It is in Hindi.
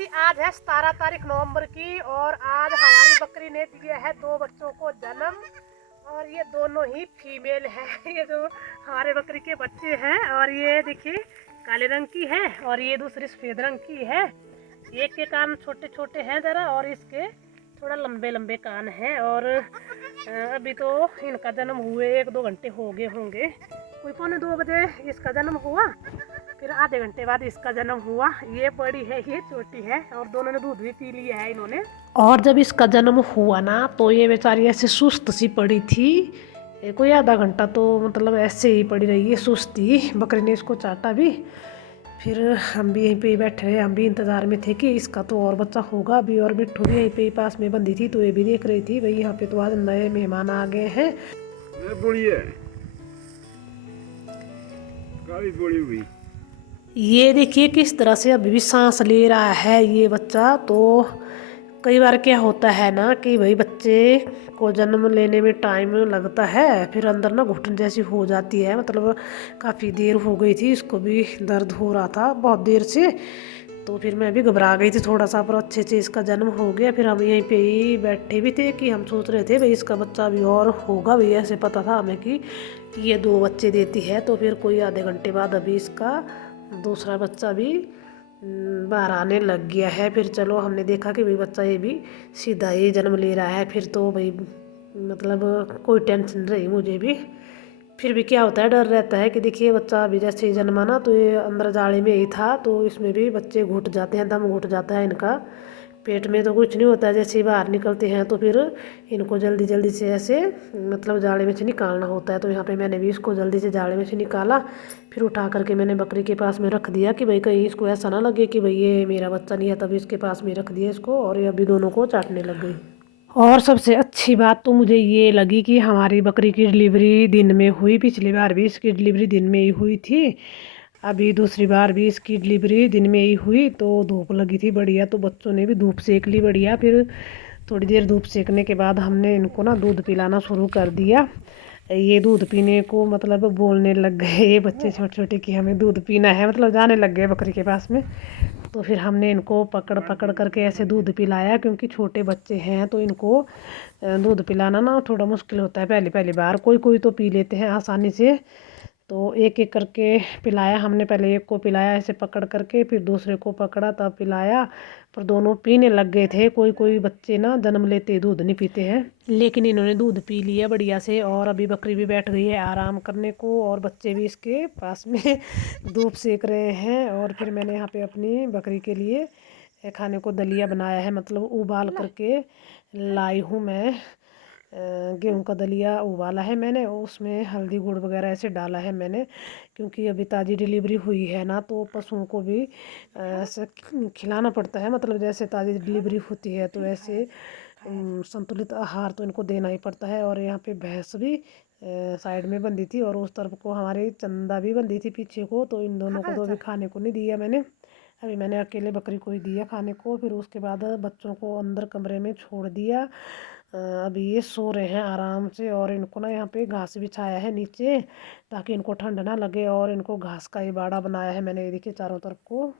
जी आज है 17 तारीख नवंबर की और आज हमारी बकरी ने दिया है 2 बच्चों को जन्म और ये दोनों ही फीमेल है। ये जो हमारे बकरी के बच्चे हैं और ये देखिए काले रंग की है और ये दूसरी सफेद रंग की है। एक के कान छोटे छोटे हैं जरा और इसके थोड़ा लंबे लंबे कान हैं और अभी तो इनका जन्म हुए 1-2 घंटे हो गए होंगे। कोई 1:45 बजे इसका जन्म हुआ, फिर आधे घंटे बाद इसका जन्म हुआ। ये बड़ी है ये छोटी है और दोनों ने दूध भी पी लिया है इन्होंने। और जब इसका जन्म हुआ ना तो ये बेचारी ऐसे सुस्त सी पड़ी थी, कोई आधा घंटा तो मतलब ऐसे ही पड़ी रही है सुस्ती। बकरी ने इसको चाटा भी, फिर हम भी यहीं पे ही बैठे रहे। हम भी इंतज़ार में थे कि इसका तो और बच्चा होगा अभी। और बिट्ठू भी यहीं पे ही पास में बंधी थी तो ये भी देख रही थी भाई यहाँ पे तो आज नए मेहमान आ गए हैं। ये देखिए किस तरह से अभी भी सांस ले रहा है ये बच्चा। तो कई बार क्या होता है ना कि भाई बच्चे को जन्म लेने में टाइम लगता है, फिर अंदर ना घुटन जैसी हो जाती है। मतलब काफ़ी देर हो गई थी, इसको भी दर्द हो रहा था बहुत देर से। तो फिर मैं भी घबरा गई थी थोड़ा सा, पर अच्छे से इसका जन्म हो गया। फिर हम यहीं पे ही बैठे भी थे कि हम सोच रहे थे भाई इसका बच्चा भी और होगा भाई। ऐसे पता था हमें कि ये 2 बच्चे देती है। तो फिर कोई आधे घंटे बाद अभी इसका दूसरा बच्चा भी बाहर आने लग गया है। फिर चलो हमने देखा कि भाई बच्चा ये भी सीधा ही जन्म ले रहा है। फिर तो भाई मतलब कोई टेंशन नहीं रही मुझे भी। फिर भी क्या होता है, डर रहता है कि देखिए बच्चा अभी जैसे ही जन्मा ना तो ये अंदर जाले में ही था तो इसमें भी बच्चे घुट जाते हैं, दम घुट जाता है इनका। पेट में तो कुछ नहीं होता है, जैसे ही बाहर निकलते हैं तो फिर इनको जल्दी जल्दी से ऐसे मतलब जाले में से निकालना होता है। तो यहाँ पे मैंने भी इसको जल्दी से जाले में से निकाला, फिर उठा करके मैंने बकरी के पास में रख दिया कि भाई कहीं इसको ऐसा ना लगे कि भाई ये मेरा बच्चा नहीं है। तभी इसके पास में रख दिया इसको और ये अभी दोनों को चाटने लग गई। और सबसे अच्छी बात तो मुझे ये लगी कि हमारी बकरी की डिलीवरी दिन में हुई। पिछली बार भी इसकी डिलीवरी दिन में ही हुई थी, अभी दूसरी बार भी इसकी डिलीवरी दिन में ही हुई। तो धूप लगी थी बढ़िया, तो बच्चों ने भी धूप सेक ली बढ़िया। फिर थोड़ी देर धूप सेकने के बाद हमने इनको ना दूध पिलाना शुरू कर दिया। ये दूध पीने को मतलब बोलने लग गए ये बच्चे छोटे छोटे कि हमें दूध पीना है, मतलब जाने लग गए बकरी के पास में। तो फिर हमने इनको पकड़ पकड़ करके ऐसे दूध पिलाया, क्योंकि छोटे बच्चे हैं तो इनको दूध पिलाना ना थोड़ा मुश्किल होता है पहली पहली बार। कोई कोई तो पी लेते हैं आसानी से। तो एक एक करके पिलाया हमने, पहले एक को पिलाया ऐसे पकड़ करके, फिर दूसरे को पकड़ा तब पिलाया। पर दोनों पीने लग गए थे। कोई कोई बच्चे ना जन्म लेते ही दूध नहीं पीते हैं, लेकिन इन्होंने दूध पी लिया बढ़िया से। और अभी बकरी भी बैठ गई है आराम करने को और बच्चे भी इसके पास में धूप सेक रहे हैं। और फिर मैंने यहाँ पे अपनी बकरी के लिए खाने को दलिया बनाया है, मतलब उबाल करके लाई हूँ मैं। गेहूं का दलिया उबाला है मैंने, उसमें हल्दी गुड़ वगैरह ऐसे डाला है मैंने, क्योंकि अभी ताज़ी डिलीवरी हुई है ना तो पशुओं को भी ऐसे खिलाना पड़ता है। मतलब जैसे ताज़ी डिलीवरी होती है तो ऐसे संतुलित आहार तो इनको देना ही पड़ता है। और यहाँ पे भैंस भी साइड में बंधी थी और उस तरफ को हमारी चंदा भी बंधी थी पीछे को। तो इन दोनों को तो अभी खाने को नहीं दिया मैंने, अभी मैंने अकेले बकरी को ही दिया खाने को। फिर उसके बाद बच्चों को अंदर कमरे में छोड़ दिया। अभी ये सो रहे हैं आराम से। और इनको ना यहाँ पे घास बिछाया है नीचे ताकि इनको ठंड ना लगे, और इनको घास का ही बाड़ा बनाया है मैंने, ये देखिए चारों तरफ को।